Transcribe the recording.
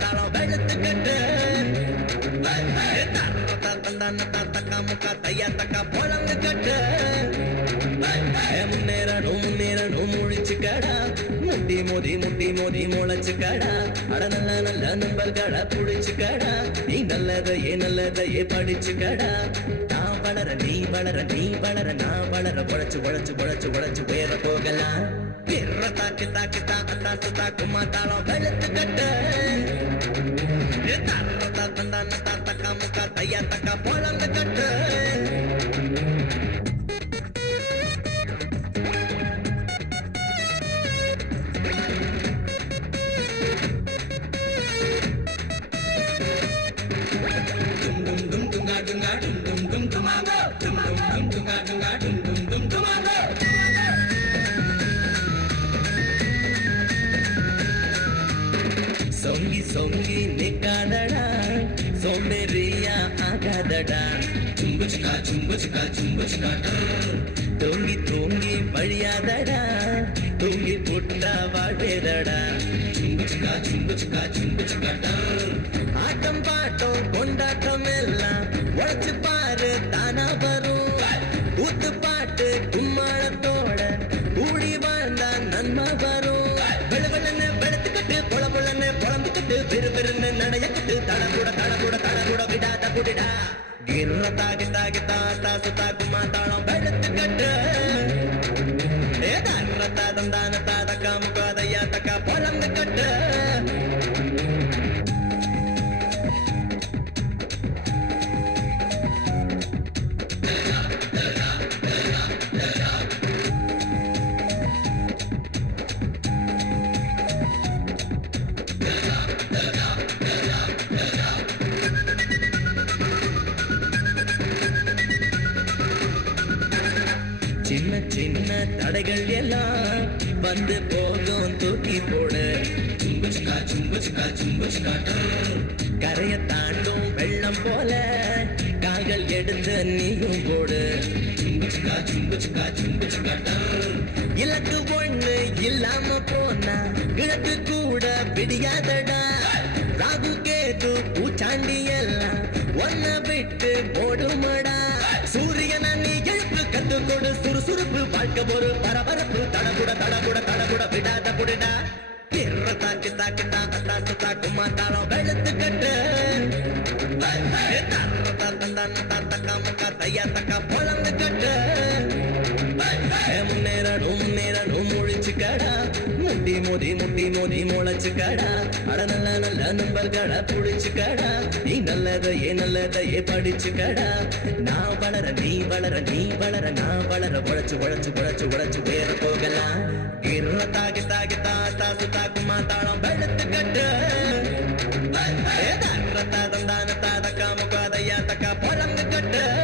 தாளம் வெளுத்துக்கிட்டு முக்கா தையா தக்கா பொழந்துக்கிட்டு முன்னேறணும் முன்னேறணும் முழிச்சுக்கடா முட்டி மோதி முட்டி மோதி முளைச்சுக்கடா அட நல்ல நல்ல நம்பர்கள புடிச்சுக்கடா நீ நல்லதையே படிச்சுக்கடா நான் வளர நீ வளர நீ வளர நான் வளர உழைச்சு உழைச்சு உழைச்சு உழைச்சு உயர போகலாம் தாக்கி தாக்கி தாக்கு தாக்குமா தாளம் வெளுத்துக்கிட்டு தக்கா முக்கா தையா தக்கா பொழந்துக்கிட்டு சொங்கி சொங்கி நிக்காதடா சோம்பேறியா ஆகாதடா சும்புச்சுக்கா சும்புச்சுக்கா சும்புச்சுக்கா தூங்கி தூங்கி பழியாதடா தூங்கி புட்டா வாழ்வேதடா சும்புச்சுக்கா சும்புச்சுக்கா சும்புச்சுக்கா ஆட்டம் பாட்டம் கொண்டாட்டம் எல்லாம் உழைச்சு பாரு தானா வரும் ஊத்து பாட்டு கும்மாளத்தோட கூடி வாழ்ந்தா நன்மை வரும் வெளுவெளன்னு வெளுத்துக்கிட்டு பொல பொலன்னு பொழந்துக்கிட்டு பெரு பெருன்னு நடையக்கிட்டு தடகூட விடாத குடிடா கிர்ர தாகி தாகி தாசு தாக்குமா தாளம் வெளுத்துக்கிட்டு தாதம் தாதக்கா முகாதையா தக்கா பொழந்துக்கிட்டு சின்ன சின்ன தடைகள் எல்லாம் வந்து போதும் தூக்கி போடு சும்புச்சுக்கா சும்புச்சுக்கா சும்புச்சுக்கா கரைய தாண்டும் வெள்ளம் போல கால்கள் எடுத்து நீயும் போடு சும்புச்சுக்கா சும்புச்சுக்கா சும்புச்சுக்கா இலக்கு ஒண்ணு இல்லாம போனா கிழக்கு கூட பிடியாதடா ராகு கேது பூச்சாண்டி எல்லாம் ஒன்ன விட்டு போடுமடா சூரியனை நீ எழுப்பு கத்துக்கொடு சுறுசுறுப்பு வாழ்க்கை ஒரு பரபரப்பு தடகுட விடாத குடிடா தாக்கி தாக்கி தாக்கு தாக்குமா தாளம் வெளுத்துக்கிட்டு தக்கா முக்கா தையா தக்கா பொழந்துக்கிட்டு முன்னேறணும் முன்னேறணும் முழிச்சுக்கடா முட்டி மோதி முட்டி மோதி முளைச்சுக்கடா அட நல்ல நல்ல நம்பர்களை புடிச்சுக்கடா நீ நல்லதையே படிச்சுக்கடா நான் வளர நீ வளர நீ வளர நான் வளர உழைச்சு உழைச்சு உழைச்சு உழைச்சு உயர போகலாம் கிர்ர தாகி தாகி தாசு தாக்குமா தாளம் வெளுத்துக்கிட்டு தாதம் தாதக்கா முகாதையா தக்கா பொழந்துக்கிட்டு